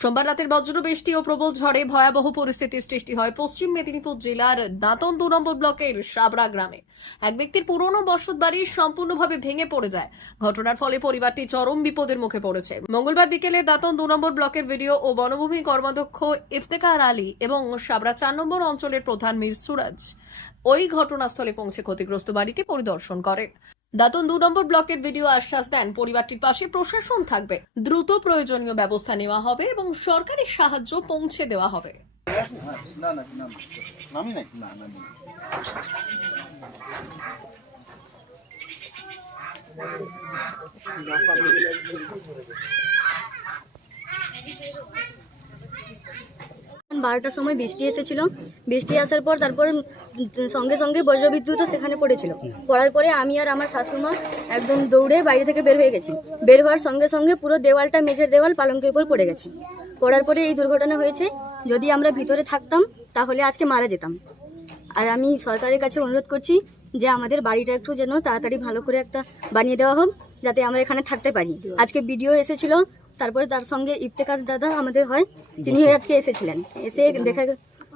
সোমবার রাতের বজ্র বৃষ্টি ও প্রবল ঝড়ে ভয়াবহ পরিস্থিতির সৃষ্টি হয় পশ্চিম মেদিনীপুর জেলার দাঁতন দু নম্বর ব্লকের সাবরা গ্রামে। এক ব্যক্তির পুরনো বসত বাড়ি সম্পূর্ণভাবে ভেঙে পড়ে যায়। ঘটনার ফলে পরিবারটি চরম বিপদের মুখে পড়েছে। মঙ্গলবার বিকেলে দাঁতন দু নম্বর ব্লকের ভিডিও ও বনভূমি কর্মাধ্যক্ষ ইফতেখার আলী এবং সাবরা চার নম্বর অঞ্চলের প্রধান মীর সুরাজ ওই ঘটনাস্থলে পৌঁছে ক্ষতিগ্রস্ত বাড়িটি পরিদর্শন করেন। দাতন দু নম্বর ব্লকের ভিডিও আশ্বাস দেন পরিবারটির পাশে প্রশাসন থাকবে। দ্রুত প্রয়োজনীয় ব্যবস্থা নেওয়া হবে এবং সরকারি সাহায্য পৌঁছে দেওয়া হবে। না না না নামি নাই। না না বারোটার সময় বৃষ্টি এসেছিল। বৃষ্টি আসার পর তারপর সঙ্গে সঙ্গে বজ্রবিদ্যুৎও সেখানে পড়েছিল। পড়ার পরে আমি আর আমার শাশুমা একদম দৌড়ে বাইরে থেকে বের হয়ে গেছি। বের হওয়ার সঙ্গে সঙ্গে পুরো দেওয়ালটা, মেঝের দেওয়াল পালঙ্কের উপর পড়ে গেছে। পড়ার পরে এই দুর্ঘটনা হয়েছে, যদি আমরা ভিতরে থাকতাম তাহলে আজকে মারা যেতাম। আর আমি সরকারের কাছে অনুরোধ করছি যে আমাদের বাড়িটা একটু যেন তাড়াতাড়ি ভালো করে একটা বানিয়ে দেওয়া হোক, যাতে আমরা এখানে থাকতে পারি। আজকে ভিডিও এসেছিল তারপরে তার সঙ্গে ইফতেকার দাদা আমাদের হয় তিনি আজকে এসেছিলেন। এসে দেখা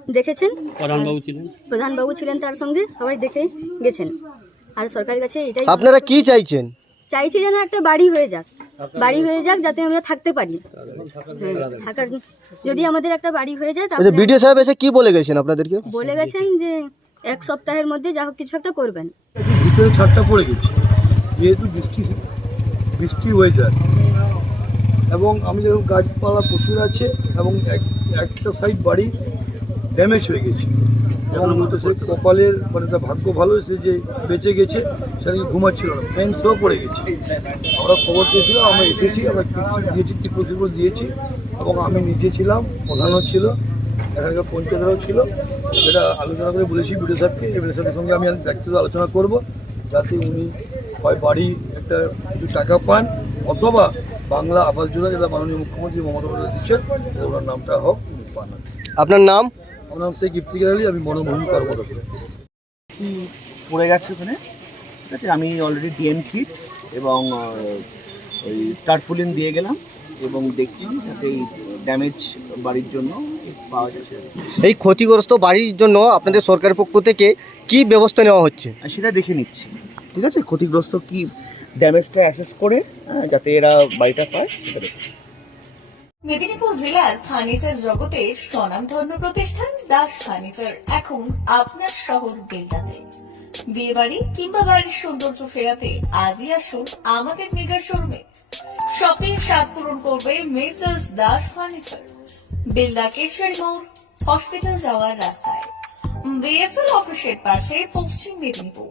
দেখেছেন। প্রধানবাবু ছিলেন। প্রধানবাবু ছিলেন তার সঙ্গে সবাই দেখে গেছেন। আর সরকারের কাছে এটাই আপনারা কি চাইছেন? চাইছি যেন একটা বাড়ি হয়ে যাক। বাড়ি হয়ে যাক যাতে আমরা থাকতে পারি। হ্যাঁ, থাকার যদি আমাদের একটা বাড়ি হয়ে যায় আচ্ছা তাহলে বিডিও সাহেব এসে কি বলে গেছেন আপনাদেরকে? বলে গেছেন যে এক সপ্তাহের মধ্যে যা হোক কিছু একটা করবেন। ভিতরে ছাদটা পড়ে গেছে। যেহেতু বৃষ্টি বৃষ্টি ওয়েদার এবং আমি যেরকম গাছপালা প্রচুর আছে এবং এক একটা সাইড বাড়ি ড্যামেজ হয়ে গেছে। এবং হয়তো সে কপালের মানে তার ভাগ্য ভালো সে যে বেঁচে গেছে সেদিকে ঘুমাচ্ছিল না ফেন্সও পড়ে গেছিল আমরা খবর পেয়েছিলাম আমরা এসেছি আমরা দিয়েছি টিপসিপুর দিয়েছি এবং আমি নিজে ছিলাম প্রধানও ছিল এখানকার পঞ্চায়েতরাও ছিল। যেটা আলোচনা করে বলেছি বিডিও সাহেবকে এমএলএ সাহেবের সঙ্গে আমি ব্যক্তিগত আলোচনা করব যাতে উনি হয় বাড়ি একটা কিছু টাকা পান অথবা বাংলা আবাস যোজনা যেটা মাননীয় মুখ্যমন্ত্রী মমতা বন্দ্যোপাধ্যায় দিচ্ছেন ওনার নামটা হোক উনি পান আপনার নাম? আমার নাম শেখ ইফতিকার আলী আমি বনভূমি কর্মদক্ষ পড়ে গেছে ওখানে? ঠিক আছে আমি অলরেডি ডিএম কিট এবং ওই টার্পুলিন দিয়ে গেলাম এবং দেখছি যাতে এই ড্যামেজ বাড়ির জন্য পাওয়া যাচ্ছে এই ক্ষতিগ্রস্ত বাড়ির জন্য আপনাদের সরকারের পক্ষ থেকে কি ব্যবস্থা নেওয়া হচ্ছে? সেটা দেখে নিচ্ছি। ঠিক আছে? ক্ষতিগ্রস্ত কি ড্যামেজটা অ্যাসেস করে যাতে এরা বাড়িটা পায়, সেটা মেদিনীপুর জেলার ফার্নিচার জগতে স্বনামধন্য প্রতিষ্ঠান, দাস ফার্নিচার এখন আপনার শহর বেলদাতে বিয়ে বাড়ি কিংবা বাড়ির সৌন্দর্য ফেরাতে আজই আসুন আমাদের মেগা শোরুমে শপিং স্বাদ পূরণ করবে মেসার্স দাস ফার্নিচার বেলদা কেশরী মোড় হসপিটাল যাওয়ার রাস্তায়। বিএসএল অফিসের পাশে পশ্চিম মেদিনীপুর।